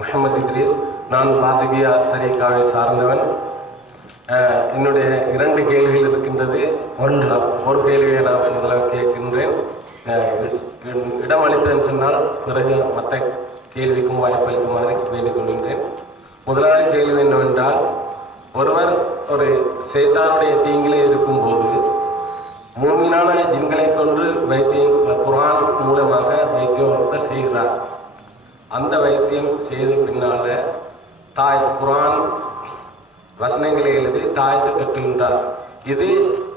முஹம்மது இத்ரீஸ். நான் பாஜகியா தரீகாவை சார்ந்தவன். என்னுடைய 2 கேள்விகள் இருக்கின்றது. ஒரு கேள்வியை நான் முதலாக கேட்கின்றேன். இடம் அளித்தேன் சொன்னால் பிறகு மற்ற கேள்விக்கும் வாய்ப்பளிக்குமாறு வேண்டிக் கொள்கின்றேன். முதலாவது கேள்வி என்னவென்றால், ஒருவர் ஒரு சைத்தானுடைய தீங்கிலே இருக்கும்போது மூமினான ஜின்களை கொண்டு வைத்தியம் குர்ஆன் மூலமாக வைத்தியம் ஒருத்தர் செய்கிறார். அந்த வைத்தியம் செய்த பின்னால குர்ஆன் வசனங்களை எழுதி தாய்த்து கட்டுகின்றார். இது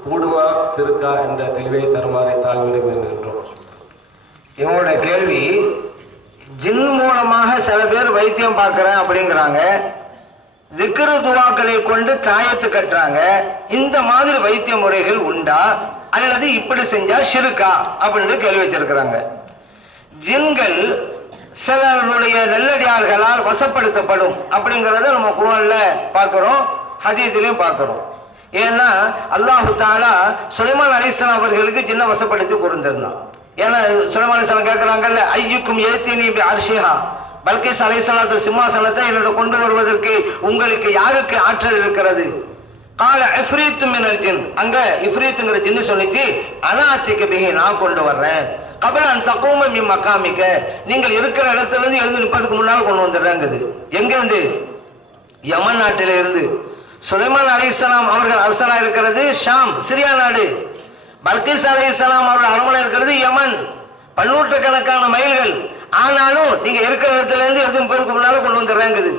கூடுமா சிறுக்கா என்ற தெளிவை தருமாறை தாழ்விடம் என்கின்றோம். இவங்களுடைய கேள்வி, ஜின் மூலமாக சில பேர் வைத்தியம் பார்க்கிறேன் அப்படிங்கிறாங்க, திக்ரு துவாக்களை கொண்டு தாயத்து கட்டுறாங்க. இந்த மாதிரி வைத்திய முறைகள் உண்டா அல்லது இப்படி செஞ்சா ஷிருக்கா அப்படின்னு கேள்வி வச்சிருக்கிறாங்க. ஜின்கள் சிலருடைய நல்லடியார்களால் வசப்படுத்தப்படும் அப்படிங்கிறத நம்ம குர்ஆன்ல பார்க்கிறோம், ஹதீஸிலையும் பார்க்கிறோம். ஏன்னா அல்லாஹு தஆலா சுலைமான் அலைஹிஸ்ஸலாம் அவர்களுக்கு ஜின்னை வசப்படுத்தி கொடுத்திருந்தான். ஏன்னா சுலைமான் அலைஹிஸ்ஸலாம் கேட்கிறாங்கல்ல, ஐயுக்கும் ஏத்தினி பி அர்ஷிஹா, பல்கிஸ் அலைஹிஸ்ஸலாத்து சிம்மாசனத்தை என்னோட கொண்டு வருவதற்கு உங்களுக்கு யாருக்கு ஆற்றல் இருக்கிறது? கால இஃப்ரீத்து மினல் ஜின், அங்க இஃப்ரீத்துங்கிற ஜின்னு சொல்லிச்சு, அனாத்திக பிஹி, நான் கொண்டு வர்றேன். கபலன் தகூம மின் மகாமிக, நீங்கள் இருக்கிற இடத்துல இருந்து எழுந்து நிற்பதுக்கு முன்னால கொண்டு வந்துடுறாங்குது. எங்க இருந்து? யமன் நாட்டில இருந்து. சுலைமான் அலைஹிஸ்ஸலாம் அவர்கள் அரசனா இருக்கிறது ஷாம், சிரியா நாடு. பல்கிஸ் அலைஹிஸ்ஸலாம் அவர்கள் அரண்மனை இருக்கிறது யமன், பன்னூற்றுக்கணக்கான மைல்கள். ஆனாலும் நீங்க இருக்கிற இடத்துல இருந்து எழுந்து நிற்பதுக்கு முன்னால கொண்டு வந்துடுறாங்குது.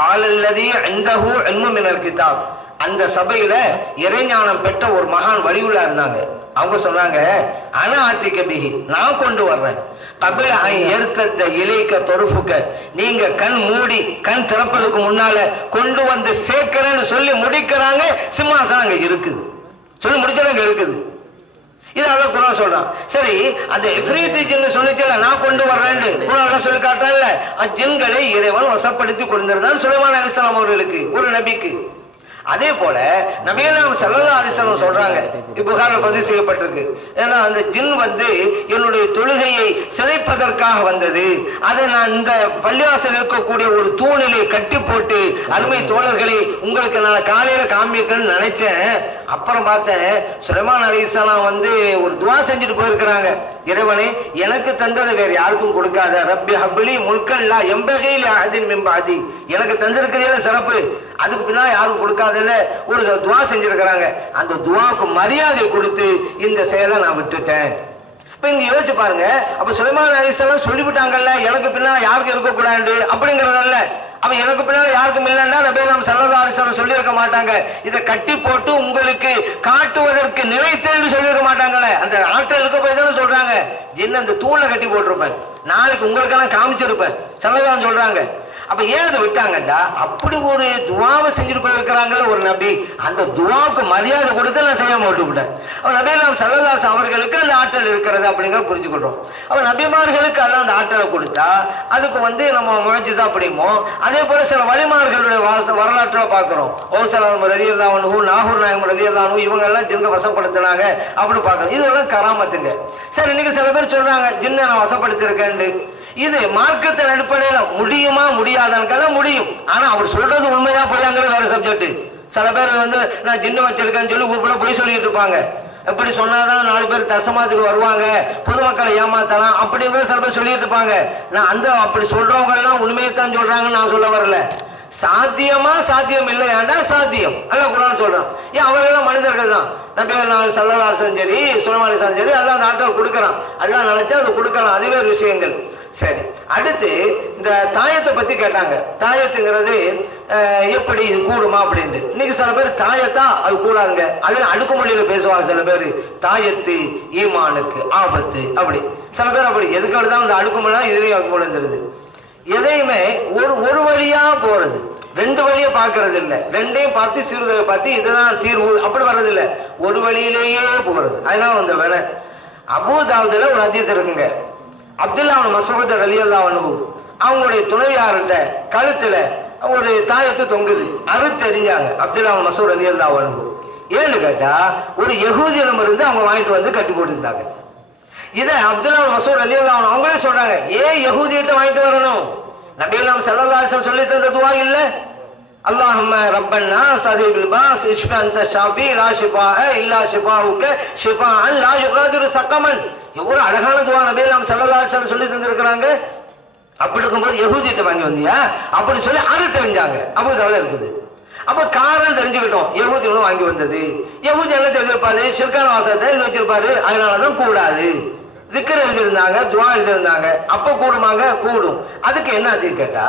காலல்லதி இந்தஹு இல்மு மினல் கிதாப், அந்த சபையில இறைஞானம் பெற்ற ஒரு மகான் வலியுள்ளா இருந்தாங்க. அவங்க சொன்னாங்க, அனா ஆத்திக்க பிஹி, நான் கொண்டு வர்றேன். கபில எடுத்த இலைக்க தொறுப்புக்க, நீங்க கண் மூடி கண் திறப்பதற்கு முன்னால கொண்டு வந்து சேர்க்கிறேன்னு சொல்லி முடிக்கிறாங்க. சிம்மாசனம் அங்க இருக்குது, சொல்லி முடிச்சாலும் அங்க இருக்குது. இது அதான் குர்ஆன் சொல்றான். சரி, அந்த இஃப்ரீத் ஜின்னு சொல்லிச்சல, நான் கொண்டு வர்றேன்னு குர்ஆன் சொல்லி காட்டுறான்ல, ஜின்களை இறைவன் வசப்படுத்தி கொடுத்திருந்தான் சுலைமான் அலைஹிஸ்ஸலாம் அவர்களுக்கு, ஒரு நபிக்கு. அதே போல நபிகள் ஸல்லல்லாஹு அலைஹி வஸல்லம் சொல்றாங்க, புகாரில் பதிவு செய்யப்பட்டிருக்கு. ஏன்னா அந்த ஜின் என்னுடைய தொழுகையை சிதைப்பதற்காக வந்தது. அதை நான் இந்த பள்ளிவாசல் இருக்கக்கூடிய ஒரு தூணிலே கட்டி போட்டு, அருமை தோழர்களை உங்களுக்கு நான் காலையில காமிக்கணும்னு நினைச்சேன். அப்புறம் பார்த்தேன், சுலைமான் அலைஹிஸ்ஸலாம் ஒரு துவா செஞ்சுட்டு போயிருக்கிறாங்க. இறைவனே, எனக்கு தந்ததை வேற யாருக்கும் கொடுக்காத, ரப்பி ஹப்லி முல்கல்லா எம்பகையில் அஹதின் மின் பாதி, எனக்கு தந்திருக்கிறீங்கள சிறப்பு, அதுக்கு பின்னால யாரும் கொடுக்காதல்ல ஒரு துவா செஞ்சிருக்கிறாங்க. அந்த துவாவுக்கு மரியாதை கொடுத்து இந்த செயலை நான் விட்டுட்டேன். இப்ப இங்க யோசிச்சு பாருங்க, அப்ப சுலைமான் அலைஹிஸ்ஸலாம் சொல்லிவிட்டாங்கல்ல, எனக்கு பின்னால யாருக்கும் இருக்கக்கூடாது அப்படிங்கறதல்ல. அவன் எனக்கு பின்னால யாருக்கும் இல்லைன்னா நபிகள் ஸல்லல்லாஹு அலைஹி வஸல்லம் சொல்லி இருக்க மாட்டாங்க. இதை கட்டி போட்டு உங்களுக்கு காட்டுவதற்கு நிலைத்தேன்னு சொல்லியிருக்க மாட்டாங்களே. அந்த ஆற்றல் இருக்க போய் தானே சொல்றாங்க, ஜின்ன அந்த தூண்ல கட்டி போட்டிருப்பேன், நாளைக்கு உங்களுக்கெல்லாம் காமிச்சிருப்பேன் ஸல்லல்லாஹு சொல்றாங்க. அப்ப ஏன் அதை விட்டாங்கடா? அப்படி ஒரு துவாவை செஞ்சுட்டு போயிருக்கிறாங்க ஒரு நபி, அந்த துவாவுக்கு மரியாதை கொடுத்து நான் செய்யாம விட்டுவிட்டேன். அவன் நபிகள் ஸல்லல்லாஹு அலைஹி வஸல்லம் அவர்களுக்கு அந்த ஆற்றல் இருக்கிறது அப்படிங்கிறத புரிஞ்சுக்கிட்டோம். அவன் நபிமார்களுக்கு எல்லாம் அந்த ஆற்றலை கொடுத்தா அதுக்கு நம்ம முயற்சிதான் அப்படிமோ. அதே போல சில வலிமார்களுடைய வரலாற்றுல பாக்குறோம். ஓசலாம் ரலியல்லாஹு அன்ஹு, நாகூர் நாயகம் ரலியல்லாஹு அன்ஹு, இவங்க எல்லாம் ஜின்னை வசப்படுத்தினாங்க அப்படி பாக்குறோம். இதெல்லாம் கராமத்துங்க. சரி, இன்னைக்கு சில பேர் சொல்றாங்க ஜின்னை நான் வசப்படுத்திருக்கேன். இது மார்க்கத்தின் அடிப்படையில முடியுமா முடியாதான்னு முடியும். ஆனா அவர் சொல்றது உண்மையா பொய்யாங்கிற வேற சப்ஜெக்ட். சில பேர் நான் ஜின்னு வச்சிருக்கேன்னு சொல்லி ஊருக்குள்ள பொய் சொல்லிட்டு இருப்பாங்க. எப்படி சொன்னாதான் 4 பேர் தசமாத்துக்கு வருவாங்க, பொதுமக்களை ஏமாத்தலாம் அப்படின்னு சில பேர் சொல்லிட்டு இருப்பாங்க. நான் அப்படி சொல்றவங்க எல்லாம் உண்மையைத்தான் சொல்றாங்கன்னு நான் சொல்ல வரல. சாத்தியமா சாத்தியம் இல்லையாண்டா சாத்தியம் அல்ல குர்ஆன் சொல்றான். ஏன் அவர்கள் மனிதர்கள் தான். நபிகள் ஸல்லல்லாஹு அலைஹி வஸல்லம் சரி, சுலைமான் அலைஹிஸ்ஸலாம் சரி, அல்லாஹ் அந்த ஆற்றல் கொடுக்கறான். அல்லாஹ் நினைச்சா அது கொடுக்கலாம், அதுவே ஒரு விஷயங்கள். சரி, அடுத்து இந்த தாயத்தை பத்தி கேட்டாங்க. தாயத்துங்கிறது எப்படி இது கூடுமா அப்படின்னு. இன்னைக்கு சில பேர் தாயத்தா அது கூடாதுங்க, அதுல அடுக்குமொழியில பேசுவாங்க சில பேர். தாயத்து ஈமானுக்கு ஆபத்து அப்படி சில பேர் அப்படி எதுக்காக தான் அந்த அடுக்குமொழி இதுலயும் அடுக்குமொழி வந்துருது. எதையுமே ஒரு வழியா போறது, 2 வழியை பார்க்கறது இல்லை. 2ஐயும் பார்த்து சிறுதை பார்த்து இதுதான் தீர்வு அப்படி வர்றது இல்லை, ஒரு வழியிலேயே போறது. அதனால அந்த வேலை அபூ தாவூதுல ஒரு ஹதீஸ் இருக்குங்க. அப்துல்லா இப்னு மஸ்ஊத் ரலியல்லாஹு அன்ஹு அவங்களுடைய துணைவியார்கிட்ட கழுத்துல ஒரு தாயத்து தொங்குது, அறுத்தெறிஞ்சாங்க அப்துல்லா இப்னு மஸ்ஊத் ரலியல்லாஹு அன்ஹு. ஏன்னு கேட்டா ஒரு யஹூதியிடம் இருந்து அவங்க வாங்கிட்டு கட்டி போட்டுருந்தாங்க. இதை அப்துல்லா இப்னு மஸ்ஊத் ரலியல்லாஹு அன்ஹு அவங்களே சொல்றாங்க, ஏன் யஹூதியிட்ட வாங்கிட்டு வரணும், நபியெல்லாம் ஸல்லல்லாஹு அலைஹி வஸல்லம் சொல்லி தந்த துஆ இல்ல? அல்லாஹும்ம ரப்பன்னா ஸதீபில் பாஸ் இஷ்ஃபி அன்த ஷாஃபி லா ஷிஃபாஅ இல்லா ஷிஃபாஉக ஷிஃபாஅன் லா யுகாதிரு ஸகமன். எவ்வளவு அழகான துஆ நபியெல்லாம் ஸல்லல்லாஹு அலைஹி வஸல்லம் சொல்லி தந்திருக்கிறாங்க. அப்படி இருக்கும்போது யஹூதிட்ட வாங்கி வந்தியா அப்படி சொல்லி அது தெரிஞ்சாங்க. அபூதாவுல இருக்குது. அப்ப காரணம் தெரிஞ்சுக்கிட்டோம், யஹூதிகளும் வாங்கி வந்தது. யஹூதி என்ன தெரிஞ்சிருப்பாரு? ஷிர்கான வாசகத்தை எழுதி வச்சிருப்பாரு. அதனாலதான் கூடாது. திக்ர் எழுதியிருந்தாங்க, துஆ எழுதியிருந்தாங்க. அப்ப கூடுமாங்க? கூடும். அதுக்கு என்ன அது கேட்டா,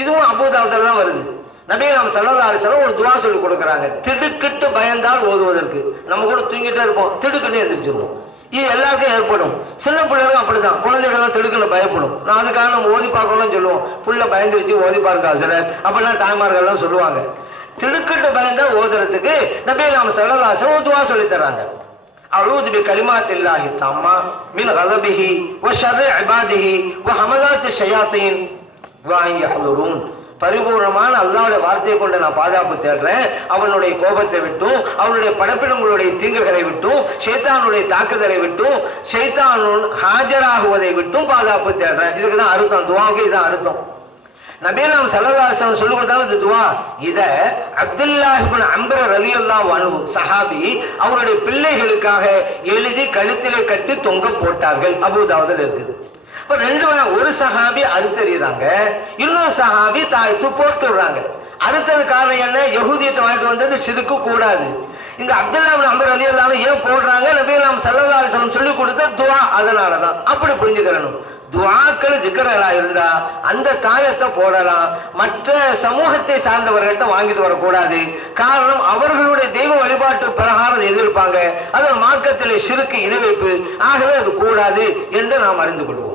இதுவும் அபூதாவுல தான் வருது. நபியெல்லாம் ஸல்லல்லாஹு அலைஹி வஸல்லம் ஒரு துஆ சொல்லி கொடுக்குறாங்க. திடுக்கிட்டு பயந்தால் ஓதுவதற்கு. நம்ம கூட தூங்கிட்டே இருப்போம், திடுக்கிட்டு எந்திரிச்சிருவோம். இது எல்லாருக்கும் ஏற்படும். சின்ன பிள்ளைகளும் அப்படிதான், குழந்தைகள்லாம் திடுக்குன்னு பயப்படும். நான் அதுக்காக நம்ம ஓதி பார்க்கணும்னு சொல்லுவோம். புள்ள பயந்துருச்சு ஓதி பார்க்க ஹஸரத் அப்படிலாம் தாய்மார்கள்லாம் சொல்லுவாங்க. திடுக்கிட்டு பயந்தா ஓதுறதுக்கு நபியெல்லாம் ஸல்லல்லாஹு அலைஹி வஸல்லம் ஒரு துஆ சொல்லி தராங்க. அஊது பி கலிமாத்தில்லாஹி தம்மா மின் கலபிஹி வ ஷர்ரி இபாதிஹி வ ஹமஸாத்தி ஷயாத்தீன் வ அன் யஹ்துரூன். பரிபூர்ணமான அல்லாஹ்வுடைய வார்த்தையை கொண்டு நான் பாதுகாப்பு தேடுறேன். அவனுடைய கோபத்தை விட்டும், அவனுடைய படைப்பினங்களுடைய தீங்குகளை விட்டும், ஷைத்தானுடைய தாக்குதலை விட்டும், ஷைத்தான் ஹாஜராகுவதை விட்டும் பாதுகாப்பு தேடுறேன். இதுக்கு தான் அர்த்தம், துஆவுக்கு இதுதான் அர்த்தம். நபியெல்லாம் ஸல்லல்லாஹு அலைஹி வஸல்லம் சொல்லிக் கொடுத்தாங்க இந்த துஆ. இத அப்துல்லாஹ் இப்னு அம்ர் ரலியல்லாஹு அன்ஹு சஹாபி அவருடைய பிள்ளைகளுக்காக எழுதி கழுத்திலே கட்டி தொங்க போட்டார்கள். அபூதாவுதுல இருக்குது. இப்ப ரெண்டு ஒரு சஹாபி அறுத்தறிறாங்க, இன்னொரு சஹாபி தாய்த்து போட்டுறாங்க. அடுத்தது காரணம் என்ன? யஹூதியத்தை வாங்கிட்டு வந்தது ஷிர்க்கு கூடாது. இந்த அப்துல்லாஹ் இப்னு அம்ர் ரலியல்லாஹு அன்ஹு ஏன் போடுறாங்க? நபியெல்லாம் ஸல்லல்லாஹு அலைஹி வஸல்லம் சொல்லி கொடுத்த துஆ, அதனாலதான். அப்படி புரிஞ்சுக்கிறணும். துஆக்கள் திக்ரலா இருந்தா அந்த தாயத்தை போடலாம். மற்ற சமூகத்தை சார்ந்தவர்கள்ட்ட வாங்கிட்டு வரக்கூடாது. காரணம், அவர்களுடைய தெய்வ வழிபாட்டு பிரகாரம் எதிர்ப்பாங்க. அதில் மார்க்கத்திலே ஷிர்க்கு இணை வைப்பு. ஆகவே அது கூடாது என்று நாம் அறிந்து கொள்வோம்.